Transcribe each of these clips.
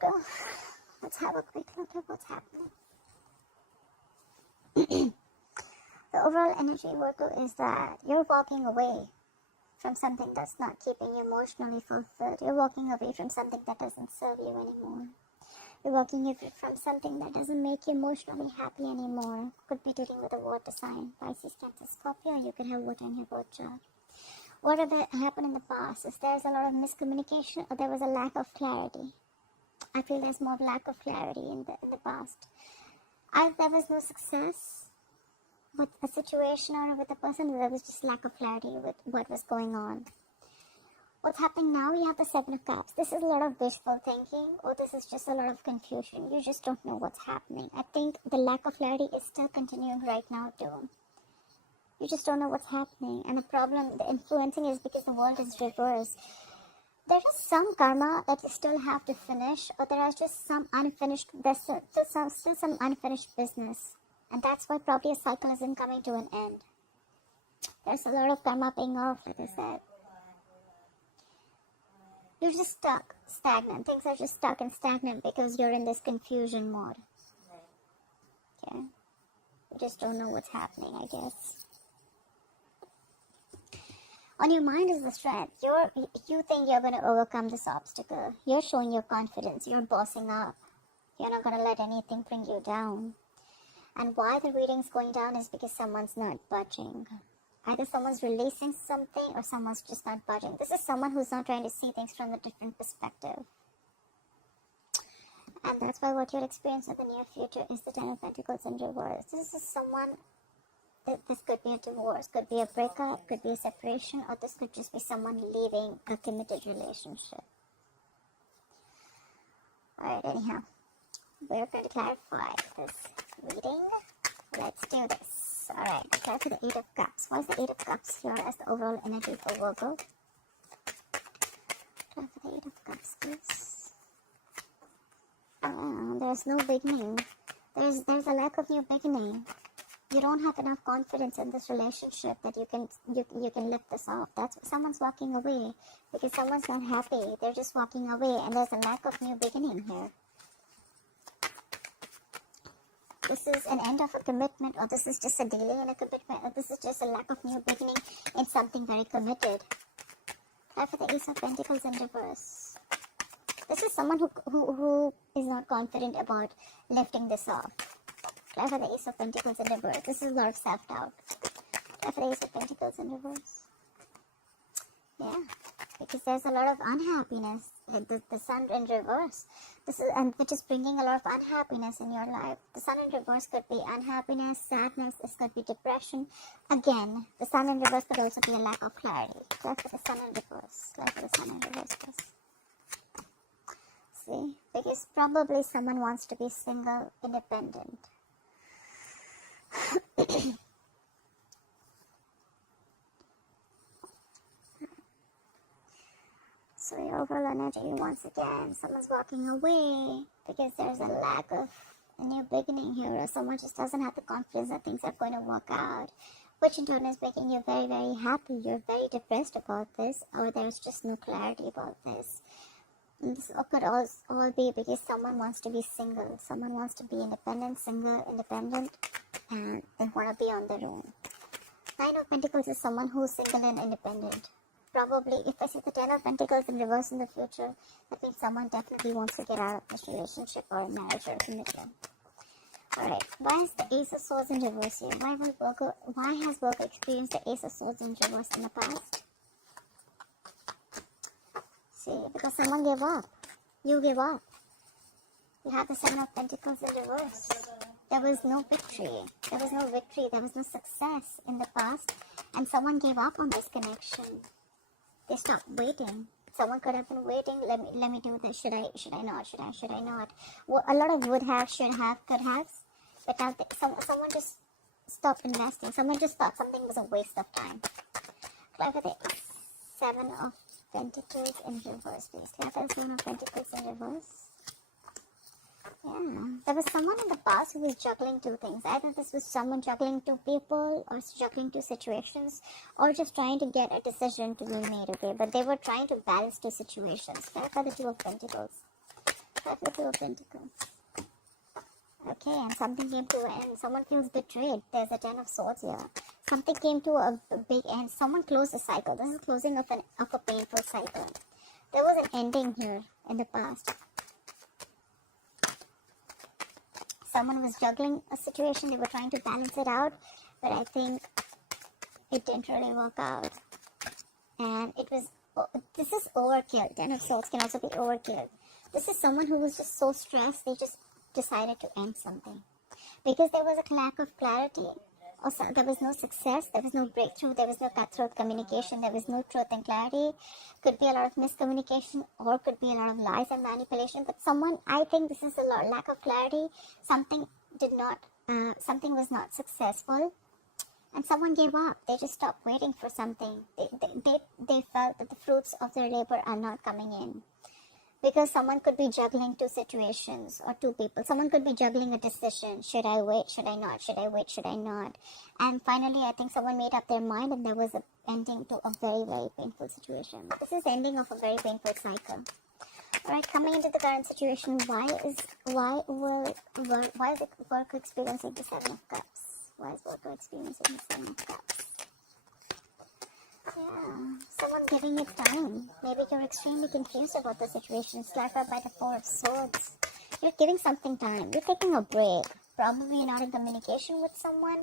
Virgo. Let's have a quick look at what's happening. The overall energy, Virgo, is that you're walking away from something that's not keeping you emotionally fulfilled. You're walking away from something that doesn't serve you anymore. You're walking away from something that doesn't make you emotionally happy anymore. Could be dealing with a water sign, Pisces, Cancer, Scorpio, or you could have water in your birth chart. Whatever happened in the past, if there's a lot of miscommunication or there was a lack of clarity, I feel there's more lack of clarity in the past. There was no success with a situation or with a person, there was just lack of clarity with what was going on. What's happening now, you have the Seven of Cups. This is a lot of wishful thinking, or this is just a lot of confusion. You just don't know what's happening. I think the lack of clarity is still continuing right now too. You just don't know what's happening. And the problem, the influencing is because the world is reversed. There is some karma that you still have to finish, or there is just some unfinished, there's still some unfinished business. And that's why probably a cycle isn't coming to an end. There's a lot of karma paying off, like I said. You're just stuck, stagnant. Things are just stuck and stagnant because you're in this confusion mode. Okay? You just don't know what's happening, I guess. On your mind is the strength. You think you're going to overcome this obstacle. You're showing your confidence. You're bossing up. You're not going to let anything bring you down. And why the reading's going down is because someone's not budging. Either someone's releasing something or someone's just not budging. This is someone who's not trying to see things from a different perspective. And that's why what you'll experience in the near future is the Ten of Pentacles in reverse. This is someone, this could be a divorce, could be a breakup, could be a separation, or this could just be someone leaving a committed relationship. Alright, anyhow, we're going to clarify this reading. Let's do this. Alright, try for the Eight of Cups. What is the Eight of Cups here as the overall energy for Virgo? Try for the Eight of Cups, please. There's no beginning. There's a lack of new beginning. You don't have enough confidence in this relationship that you can lift this off. That's someone's walking away because someone's not happy. They're just walking away, and there's a lack of new beginning here. This is an end of a commitment, or this is just a delay in a commitment, or this is just a lack of new beginning in something very committed. Try for the Ace of Pentacles in reverse. This is someone who is not confident about lifting this off. Try for the Ace of Pentacles in reverse. This is a lot of self-doubt. Try for the Ace of Pentacles in reverse. Yeah, because there's a lot of unhappiness. The Sun in reverse. This is, and which is bringing a lot of unhappiness in your life. The Sun in reverse could be unhappiness, sadness. This could be depression. Again, the Sun in reverse could also be a lack of clarity. Try for the Sun in reverse. Try for the Sun in reverse, please. See, because probably someone wants to be single, independent. So your overall energy, once again, someone's walking away because there's a lack of a new beginning here, or someone just doesn't have the confidence that things are going to work out, which in turn is making you very, very happy. You're very depressed about this, or there's just no clarity about this. And this could all be because someone wants to be single, someone wants to be independent, single, independent, and they want to be on their own. Nine of Pentacles is someone who's single and independent. Probably, if I see the Ten of Pentacles in reverse in the future, that means someone definitely wants to get out of this relationship or a marriage or a commitment. Alright, why is the Ace of Swords in reverse here? Why has Virgo experienced the Ace of Swords in reverse in the past? See, because someone gave up. You gave up. You have the Seven of Pentacles in reverse. There was no victory. There was no victory. There was no success in the past. And someone gave up on this connection. They stopped waiting. Someone could have been waiting. Let me do this. Should I not? Should I not? Well, a lot of would have, should have, could have. But now someone just stopped investing. Someone just thought something was a waste of time. Look at the Seven of Pentacles in reverse, please. Look at the Seven of Pentacles in reverse. Yeah, there was someone in the past who was juggling two things. Either this was someone juggling two people, or juggling two situations, or just trying to get a decision to be made, okay? But they were trying to balance two situations. Look at the Two of Pentacles. Five of Two of Pentacles. Okay, and something came to an end. Someone feels betrayed. There's a Ten of Swords here. Something came to a big end. Someone closed a cycle. This is closing of a painful cycle. There was an ending here in the past. Someone was juggling a situation. They were trying to balance it out, but I think it didn't really work out. And it was, this is overkill. Ten of Swords can also be overkill. This is someone who was just so stressed, they just decided to end something. Because there was a lack of clarity. Also, there was no success, there was no breakthrough, there was no cutthroat communication, there was no truth and clarity. Could be a lot of miscommunication, or could be a lot of lies and manipulation. But someone, I think this is a lack of clarity. Something was not successful. And someone gave up. They just stopped waiting for something. They felt that the fruits of their labor are not coming in. Because someone could be juggling two situations or two people. Someone could be juggling a decision. Should I wait? Should I not? Should I wait? Should I not? And finally, I think someone made up their mind, and there was an ending to a very, very painful situation. This is the ending of a very painful cycle. Alright, coming into the current situation, why is Virgo experiencing the Seven of Cups? Why is Virgo experiencing the Seven of Cups? Yeah, someone giving it time. Maybe you're extremely confused about the situation. Clarified by the Four of Swords. You're giving something time. You're taking a break. Probably not in communication with someone,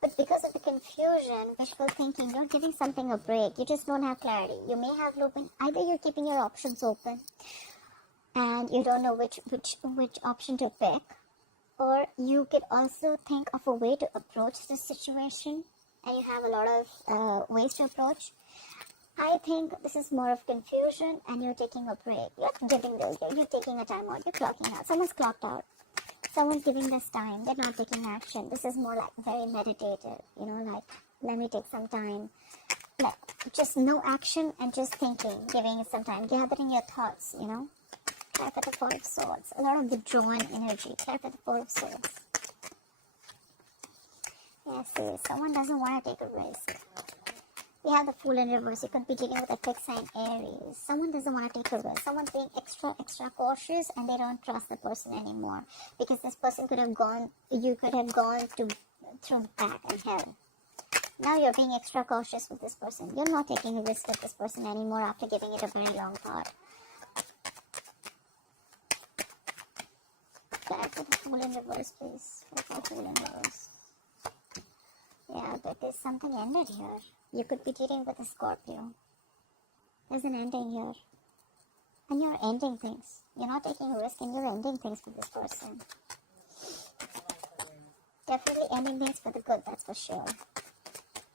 but because of the confusion, wishful thinking, you're giving something a break. You just don't have clarity. You may have open. Either you're keeping your options open, and you don't know which option to pick, or you could also think of a way to approach this situation. And you have a lot of ways to approach. I think this is more of confusion, and you're taking a break. You're taking a time out. You're clocking out. Someone's clocked out. Someone's giving this time. They're not taking action. This is more like very meditative. Like, let me take some time. Like, just no action and just thinking. Giving it some time. Gathering your thoughts, Care for the Four of Swords. A lot of withdrawn energy. Care for the Four of Swords. Yes, someone doesn't want to take a risk. We have the Fool in reverse. You could be dealing with a fixed sign Aries. Someone doesn't want to take a risk. Someone's being extra cautious, and they don't trust the person anymore. Because this person you could have gone through back in hell. Now you're being extra cautious with this person. You're not taking a risk with this person anymore after giving it a very long thought. Back to the Fool in reverse, please. Fool in reverse. Yeah, but there's something ended here. You could be dealing with a Scorpio. There's an ending here. And you're ending things. You're not taking a risk, and you're ending things for this person. Definitely ending things for the good, that's for sure.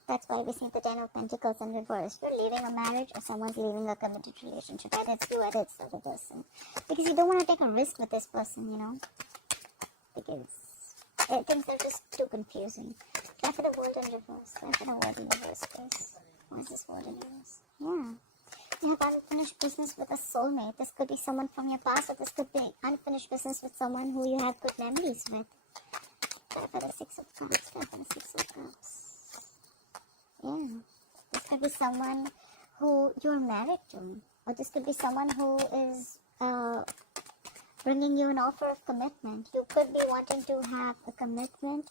That's why we see the Ten of Pentacles in reverse. You're leaving a marriage, or someone's leaving a committed relationship. Either it's you, either it's the other person. Because you don't want to take a risk with this person, Because things are just too confusing. Try for the World in reverse. Try for the World in reverse, please. What is this World in reverse? Yeah. You have unfinished business with a soulmate. This could be someone from your past, or this could be unfinished business with someone who you have good memories with. Try for the Six of Cups. Try for the Six of Cups. Yeah. This could be someone who you're married to. Or this could be someone who is bringing you an offer of commitment. You could be wanting to have a commitment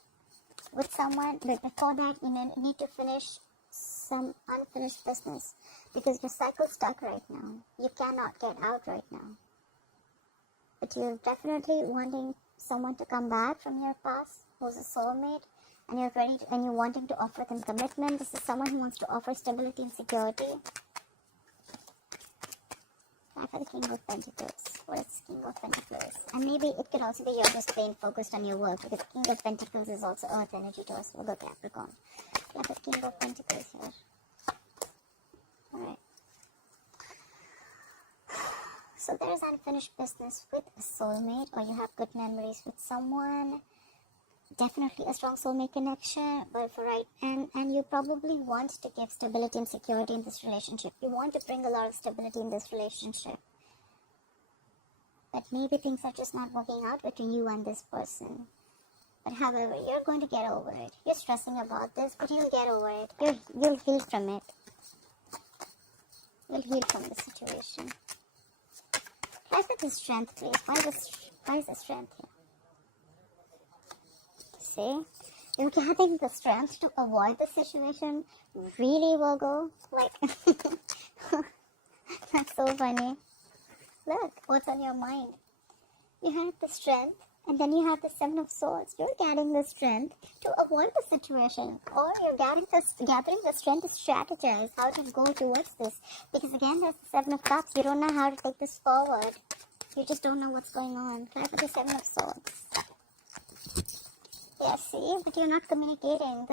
with someone, but before that, you need to finish some unfinished business, because your cycle's stuck right now. You cannot get out right now. But you're definitely wanting someone to come back from your past, who's a soulmate, and you're ready and you're wanting to offer them commitment. This is someone who wants to offer stability and security. Try for the King of Pentacles. What is King of Pentacles? And maybe it could also be you're just being focused on your work, because King of Pentacles is also Earth energy to us. We'll go Capricorn. Try for King of Pentacles here. Alright. So there is unfinished business with a soulmate, or you have good memories with someone. Definitely a strong soulmate connection, but and you probably want to give stability and security in this relationship. You want to bring a lot of stability in this relationship. But maybe things are just not working out between you and this person. But however, you're going to get over it. You're stressing about this, but you'll get over it. You'll heal from it. You'll heal from the situation. Clarify the strength, please. Why is the strength here? See? You're getting the strength to avoid the situation. Really, Virgo? Like, that's so funny. Look, what's on your mind? You have the strength, and then you have the Seven of Swords. You're getting the strength to avoid the situation, or you're gathering the strength to strategize how to go towards this. Because again, there's the Seven of Cups. You don't know how to take this forward. You just don't know what's going on. Try for the Seven of Swords. Yeah, see, but you're not communicating.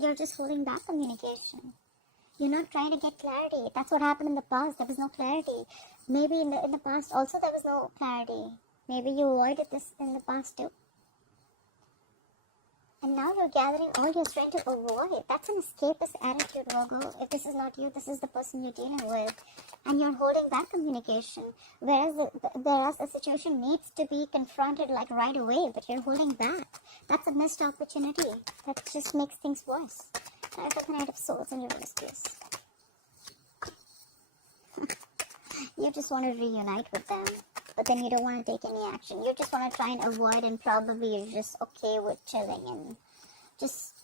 You're just holding back communication. You're not trying to get clarity. That's what happened in the past. There was no clarity. Maybe in the past also there was no clarity. Maybe you avoided this in the past too. And now you're gathering all your strength to avoid. That's an escapist attitude, Virgo. If this is not you, this is the person you're dealing with. And you're holding back communication. Whereas the situation needs to be confronted like right away, but you're holding back. That's a missed opportunity. That just makes things worse. I got the Knight of Swords in reverse, please. You just want to reunite with them, but then you don't want to take any action. You just want to try and avoid, and probably you're just okay with chilling and just,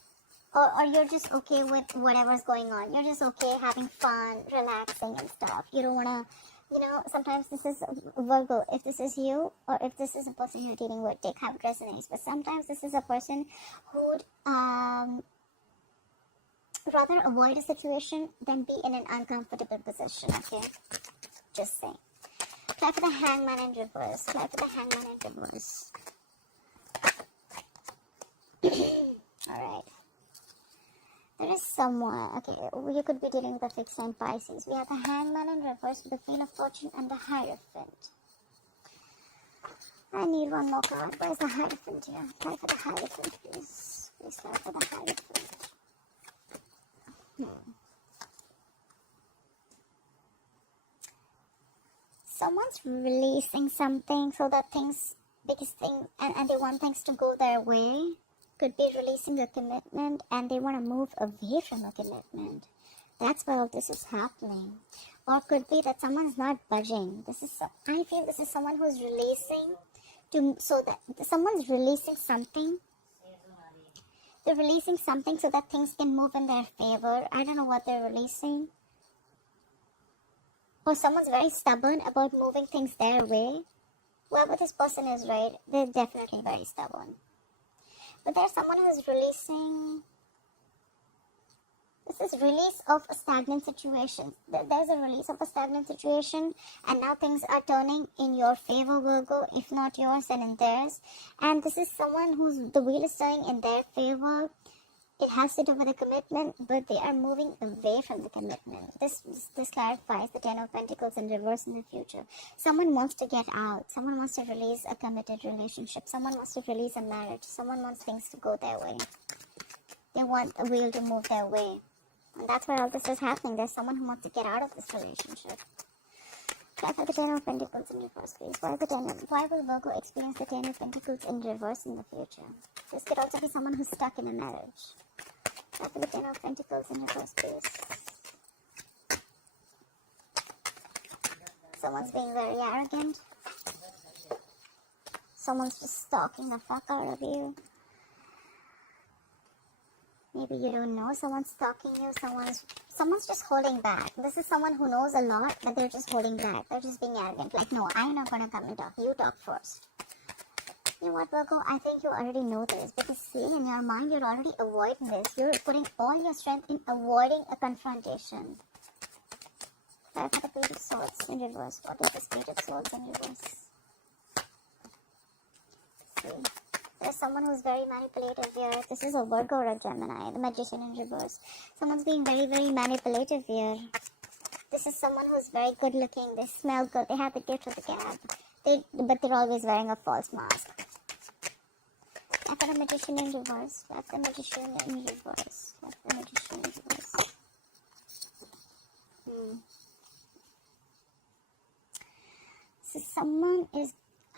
or you're just okay with whatever's going on. You're just okay having fun, relaxing and stuff. You don't want to, you know, sometimes this is Virgo. If this is you, or if this is a person you're dealing with, take how it resonates. But sometimes this is a person who would, rather avoid a situation than be in an uncomfortable position, okay? Just saying. Try for the Hangman in reverse. Try for the Hangman in reverse. Alright. There is someone, okay, you could be dealing with a fixed sign Pisces. We have the Hangman in reverse with the Wheel of Fortune and the Hierophant. I need one more card. Where's the Hierophant here? Try for the Hierophant, please. Please try for the Hierophant. Someone's releasing something so that and they want things to go their way. Could be releasing a commitment and they want to move away from a commitment. That's why all this is happening. Or could be that someone's not budging. I feel this is someone who's someone's releasing something. They're releasing something so that things can move in their favor. I don't know what they're releasing. Or someone's very stubborn about moving things their way. Whoever this person is, right, they're definitely very stubborn. But there's someone who's releasing... This is release of a stagnant situation. There's a release of a stagnant situation, and now things are turning in your favor, Virgo, if not yours, then in theirs. And this is someone who's the wheel is turning in their favor. It has to do with a commitment, but they are moving away from the commitment. This clarifies the Ten of Pentacles in reverse in the future. Someone wants to get out. Someone wants to release a committed relationship. Someone wants to release a marriage. Someone wants things to go their way. They want the wheel to move their way. And that's where all this is happening. There's someone who wants to get out of this relationship. Try for the Ten of Pentacles in reverse, please. Why will Virgo experience the Ten of Pentacles in reverse in the future? This could also be someone who's stuck in a marriage. Try for the Ten of Pentacles in reverse, please. Someone's being very arrogant. Someone's just stalking the fuck out of you. Maybe you don't know someone's stalking you, someone's just holding back. This is someone who knows a lot, but they're just holding back. They're just being arrogant. Like, no, I'm not gonna come and talk. You talk first. You know what, Virgo? I think you already know this. Because see, in your mind, you're already avoiding this. You're putting all your strength in avoiding a confrontation. Try for the Page of Swords in reverse. What is this Page of Swords in reverse? See. There's someone who's very manipulative here. This is a Virgo or a Gemini, the Magician in reverse. Someone's being very, very manipulative here. This is someone who's very good looking. They smell good. They have the gift of the gab. But they're always wearing a false mask. I've got a Magician in reverse. That's the Magician in reverse. That's the Magician in reverse. So someone is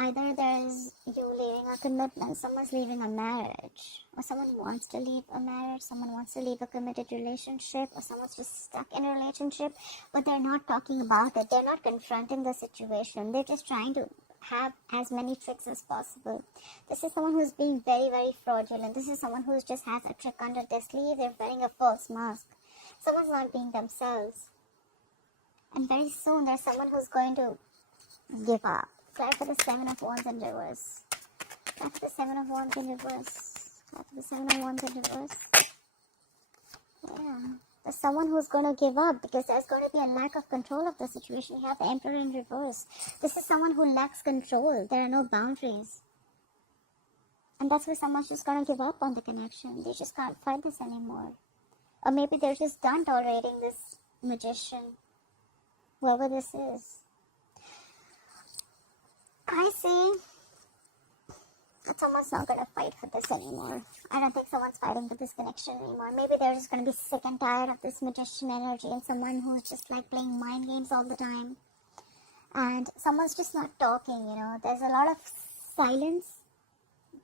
either there's you leaving a commitment, someone's leaving a marriage, or someone wants to leave a marriage, someone wants to leave a committed relationship, or someone's just stuck in a relationship, but they're not talking about it. They're not confronting the situation. They're just trying to have as many tricks as possible. This is someone who's being very, very fraudulent. This is someone who just has a trick under their sleeve. They're wearing a false mask. Someone's not being themselves. And very soon there's someone who's going to give up. Try for the 7 of Wands in reverse. Try for the 7 of Wands in reverse. Try for the 7 of Wands in reverse. Yeah. There's someone who's going to give up because there's going to be a lack of control of the situation. You have the Emperor in reverse. This is someone who lacks control. There are no boundaries. And that's why someone's just going to give up on the connection. They just can't fight this anymore. Or maybe they're just done tolerating this magician. Whoever this is. I see that someone's not going to fight for this anymore. I don't think someone's fighting for this connection anymore. Maybe they're just going to be sick and tired of this magician energy and someone who's just like playing mind games all the time. And someone's just not talking, you know. There's a lot of silence,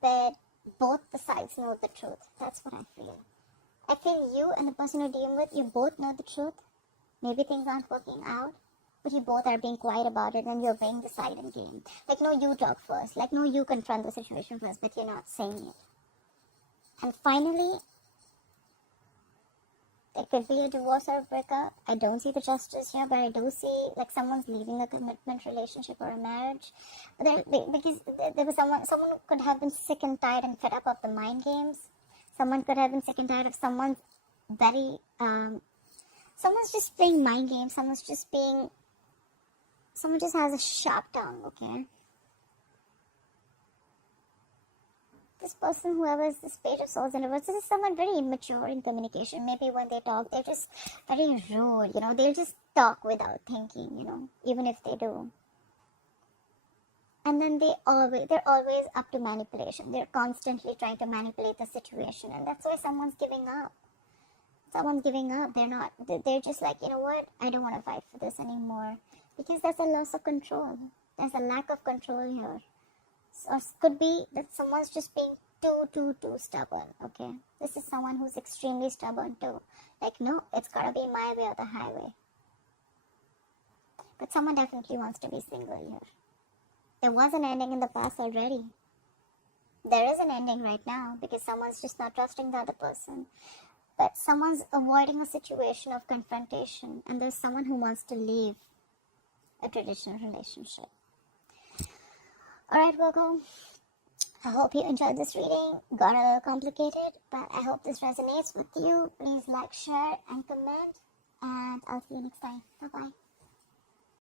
but both the sides know the truth. That's what I feel. I feel you and the person you're dealing with, you both know the truth. Maybe things aren't working out, but you both are being quiet about it and you're playing the silent game. Like, no, you talk first. Like, no, you confront the situation first, but you're not saying it. And finally, there could be a divorce or a breakup. I don't see the justice here, but I do see, like, someone's leaving a commitment relationship or a marriage. Because there was someone could have been sick and tired and fed up of the mind games. Someone could have been sick and tired of someone's someone's just playing mind games. Someone just has a sharp tongue, okay? This person, whoever is this Page of Swords in reverse, this is someone very immature in communication. Maybe when they talk, they're just very rude, you know? They'll just talk without thinking, you know? Even if they do. And then they're always up to manipulation. They're constantly trying to manipulate the situation. And that's why someone's giving up. Someone's giving up. They're just like, you know what? I don't want to fight for this anymore. Because there's a loss of control. There's a lack of control here. Or it could be that someone's just being too stubborn, okay? This is someone who's extremely stubborn too. Like, no, it's gotta be my way or the highway. But someone definitely wants to be single here. There was an ending in the past already. There is an ending right now because someone's just not trusting the other person. But someone's avoiding a situation of confrontation, and there's someone who wants to leave a traditional relationship. Alright, Virgo, I hope you enjoyed this reading. Got a little complicated, but I hope this resonates with you. Please like, share, and comment, and I'll see you next time. Bye-bye.